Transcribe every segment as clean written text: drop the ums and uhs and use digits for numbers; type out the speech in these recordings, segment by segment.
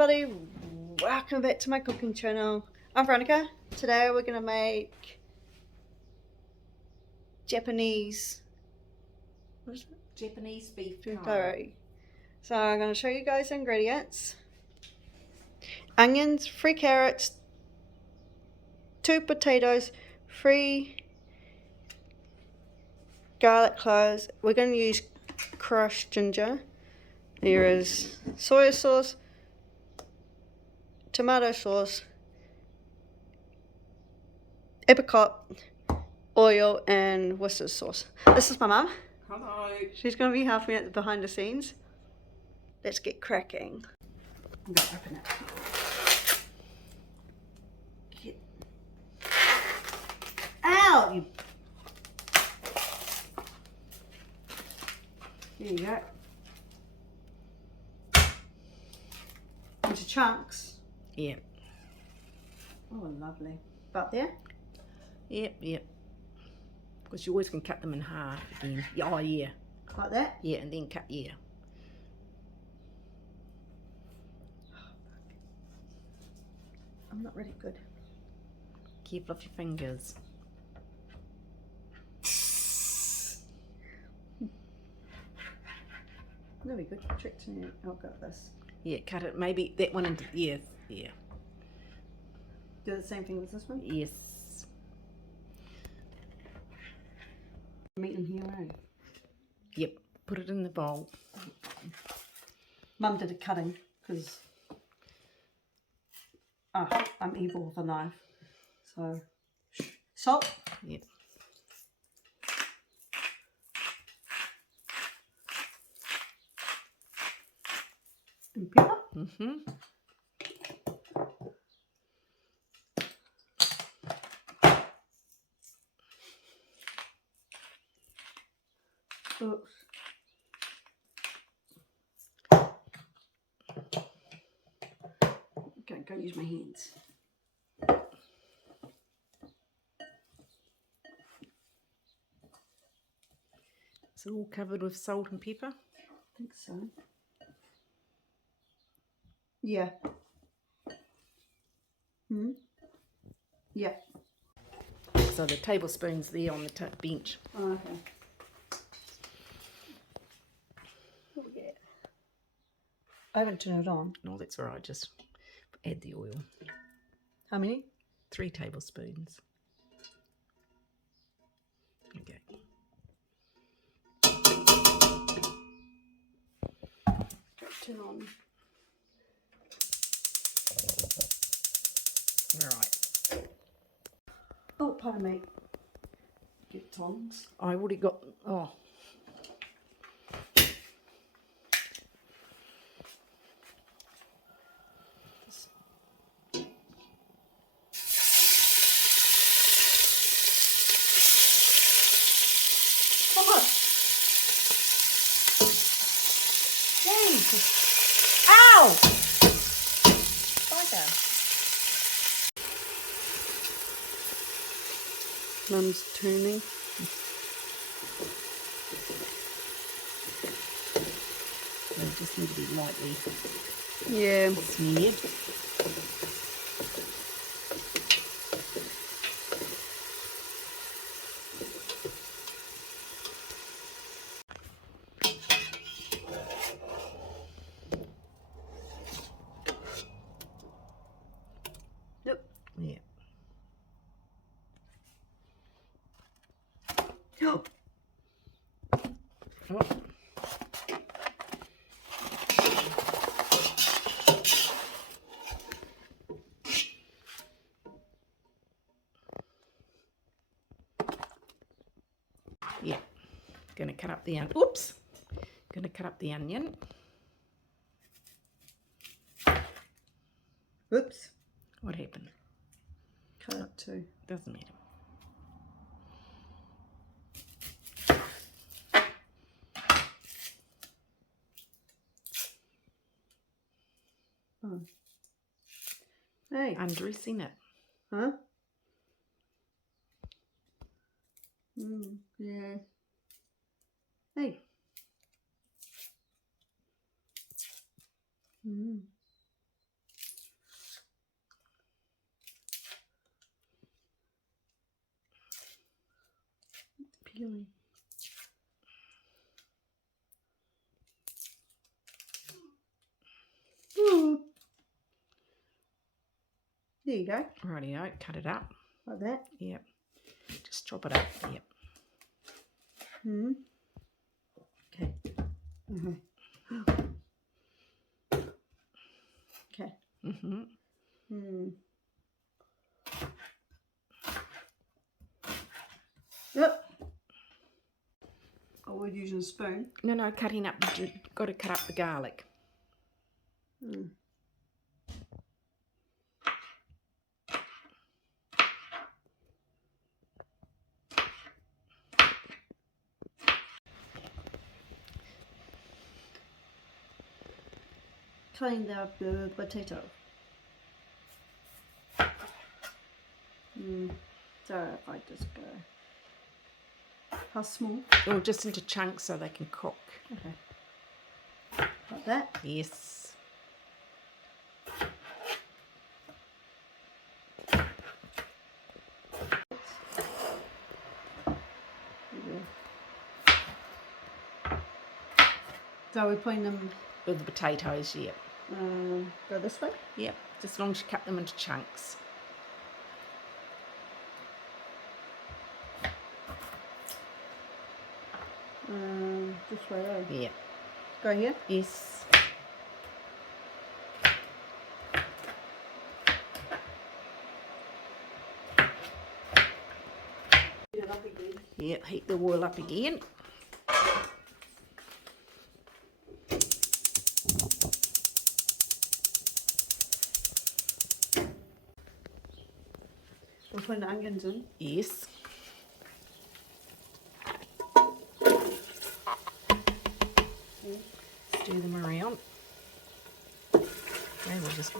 everybody, welcome back to my cooking channel. I'm Veronica. Today we're going to make Japanese beef curry. So I'm going to show you guys the ingredients. Onions, 3 carrots, 2 potatoes, 3 garlic cloves. We're going to use crushed ginger. There is soy sauce, tomato sauce, apricot oil, and Worcester sauce. This is my mum. Hello. She's going to be helping me behind the scenes. Let's get cracking. I'm going to open it. Ow! There you go. Into chunks. Yep. Oh, lovely. About there? Yep. Because you always can cut them in half again. Oh, yeah. Like that? Yeah, and then cut, yeah. I'm not really good. Careful of your fingers. Really good trick to me. I've got this. Yeah, cut it. Maybe that one into, yeah. Do the same thing with this one? Yes. Meat in here, eh? Yep. Put it in the bowl. Mum did the cutting because I'm evil with a knife. So, salt. Yep. And pepper. Mm-hmm. Oops. Okay, go use my hands. Is it all covered with salt and pepper? I think so. Yeah. Yeah. So the tablespoon's there on the bench. Oh, okay. What we get? I haven't turned it on. No, that's all right. Just add the oil. How many? 3 tablespoons. Okay. Turn on. All right. Oh, pardon me. Get tongs. I already got, oh. Ow! Okay. Mum's turning. They just need to be lightly Yeah. smeared. Yep. Yeah. Oh. Oh. Yeah. Gonna cut up the onion. Oops. Gonna cut up the onion. Whoops. What happened? Cut it too. Doesn't matter. Oh. Hey. Undressing it. Huh? Yeah. Hey. Yummy. Ooh. There you go. Rightio, cut it up. Like that. Yep. Just chop it up. Yep. Hmm. Okay. Okay. Yep. Oh, we're using a spoon. No, cutting up. Got to cut up the garlic. Clean up the potato. Sorry if I just go. How small? Or just into chunks so they can cook. Okay. Like that? Yes. So we're putting them. With the potatoes, yep. Go this way? Yep. Just as long as you cut them into chunks. This way, eh? Yep. Go here? Yes. Heat it up again. Yep, heat the oil up again. We're putting the onions in. Yes. Stir them around. Okay, we'll just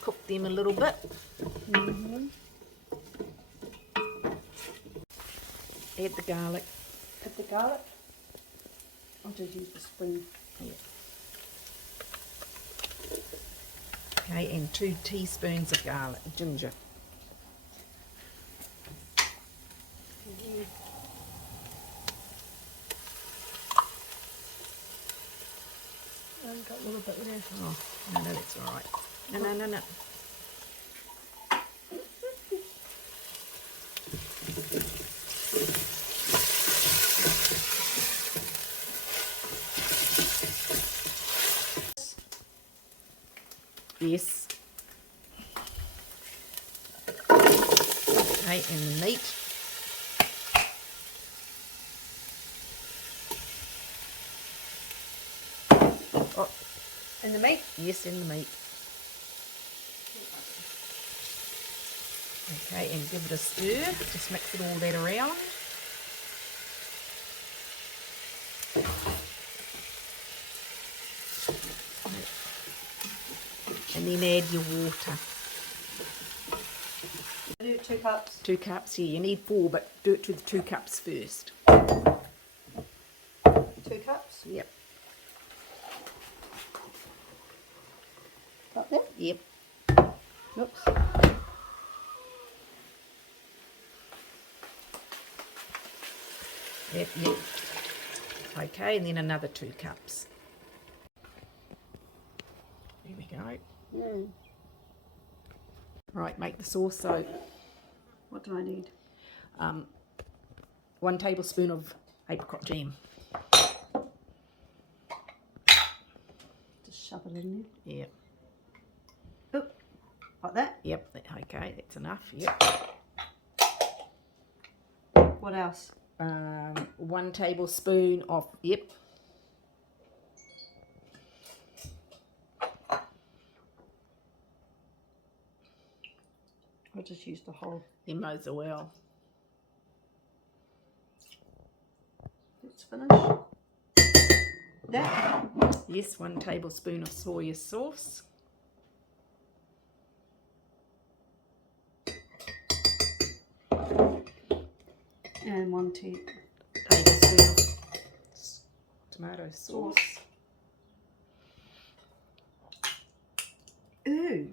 cook them a little bit. Add the garlic. Cut the garlic. I'll just use the spoon. Yeah. Okay, and 2 teaspoons of ginger. I've got a little bit there. Oh, no, that's all right. No. Yes. Okay, and the meat. Oh, And the meat? yes, in the meat. Okay, and give it a stir. Just mix it all that around. And then add your water. Do 2 cups. 2 cups here. You need 4, but do it to the 2 cups first. 2 cups. Yep. Up there? Yep. Oops. Yep. Okay, and then another 2 cups. There we go. Right, make the sauce. So, What do I need? 1 tablespoon of apricot jam. Just shove it in there. Yep. Oh, like that? Yep. Okay, that's enough. Yep. What else? 1 tablespoon of, yep. I'll just use the whole. You might as well. Let's finish. That. Yes, 1 tablespoon of soy sauce. And 1 tablespoon Tablespoon of tomato sauce. Ooh.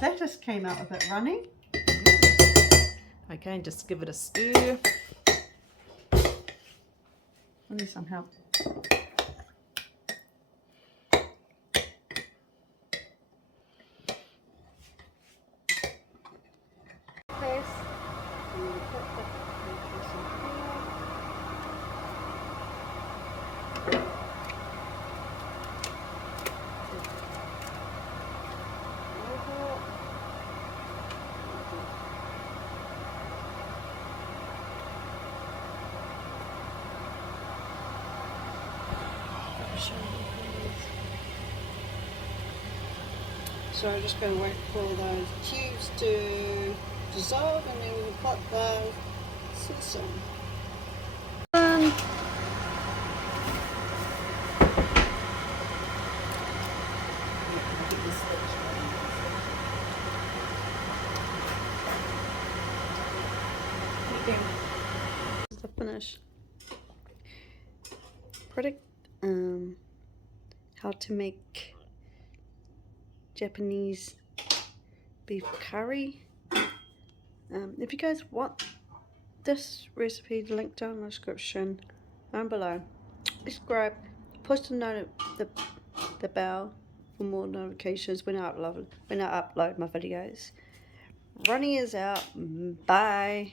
That just came out a bit runny. Okay, and just give it a stir. I need some help. This. And then put the piece in here. Over it. So I'm just going to wait for those tubes to dissolve and then we'll put the sauce on. This is the finished product. How to make Japanese beef curry. If you guys want this recipe, the link down in the description and below. Subscribe, push the bell for more notifications when I upload my videos. Running is out. Bye.